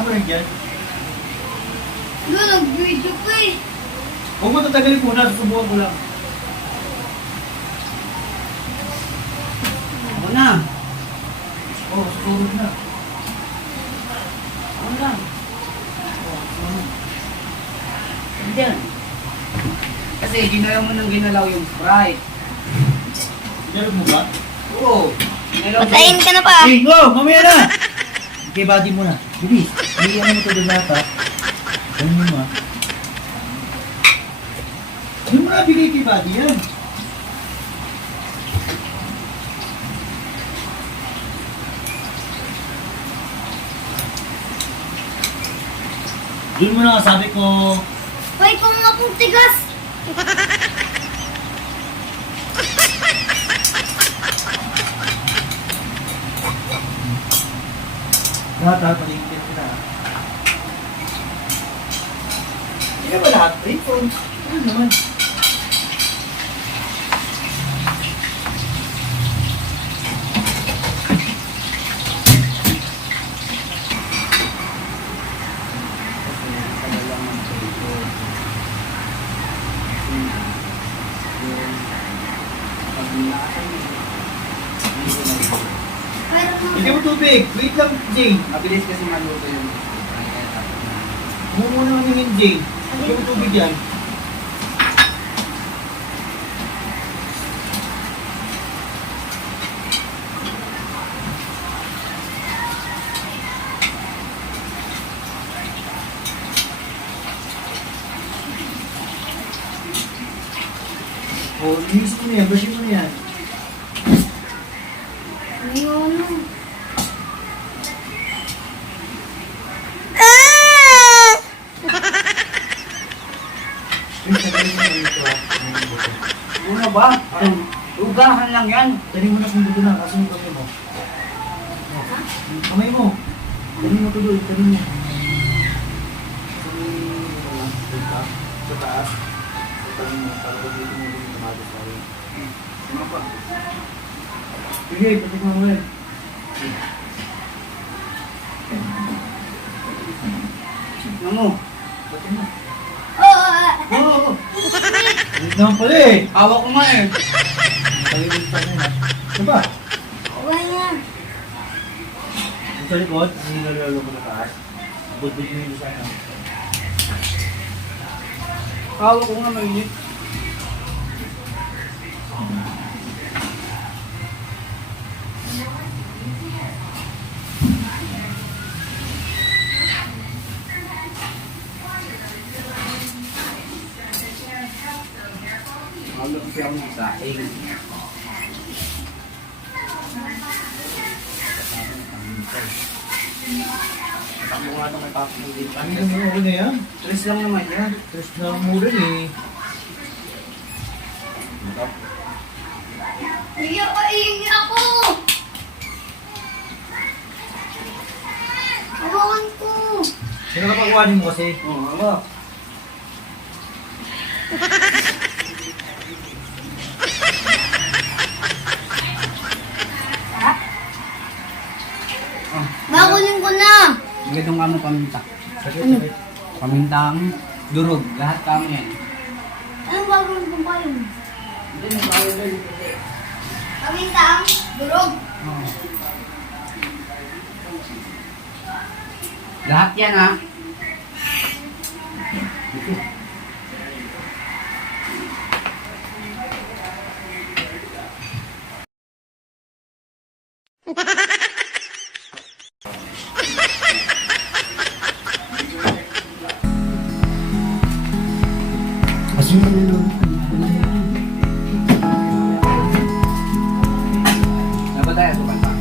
rin dyan. Ano, nag-video ko eh. Huwag mo tatagalin muna, susubukan ko lang. Ako na. Oo, oh, susunod na. Ako lang. Diyan. Kasi ginalaw mo nang ginalaw yung Sprite. Diyan mo ba? Oo. Ginalaw mo. Patayin ka na pa. Hey, go! Mamaya na! Okay, body mo na. Bilis. Ano mo ito doon ha. Ganun mo ha. Hindi mo na bigay kay body yan. Doon mo na sabi ko, Hoy, kung nga tigas. Lahat ha, paligid kita ha. Hindi na ba lahat? Rainfall. Ano naman? Pero Bigyan mo tubig. Wait lang, Jane. Mabilis kasi maluto yung Huwag mo naman yung Jane. Bigyan mo tubig yan. Oh, linis mo na yan. Brush mo na yan. Ayun. Uy, tagalin mo na ito ha. Una ba? Lugahan lang yan. Dali mo na kung buto na. Kaso kamay mo. Oh. Kamay mo. Dali mo tuloy. Dali mo. Sa taas. Dali mo. Para kung dito mo yung tumago sa akin. Ano pa? Sige, patik mo ulit. Ano mo? Patik mo. Oo. Oo, Wait naman pala eh. Hawak ko nga eh. Paliwit pa rin ha. Ito ba? Na. Yung sa likod, hindi nalalo ko na taas. Budbud mo yung sana. Hawak ko nga mainit. Hawak siya akong saing. Takbo nga ito may pasok ng dito. Ano yung mga na yan? Tres lang naman yan. Tres na mura eh. Iyak ka, iingi ako. Hawakan ko. Sino ka pagkuhanin mo kasi? Oo, oh, hawak. Bakunin ko na. Ganitong kamo paminta. Sakit, sakit. Pamintang durog. Lahat kamo yan. Anong bakunin ko pa yun? Hindi na bayo rin. Kamintang, durog. Oo. Lahat yan ha. Dapat tayo kumanta.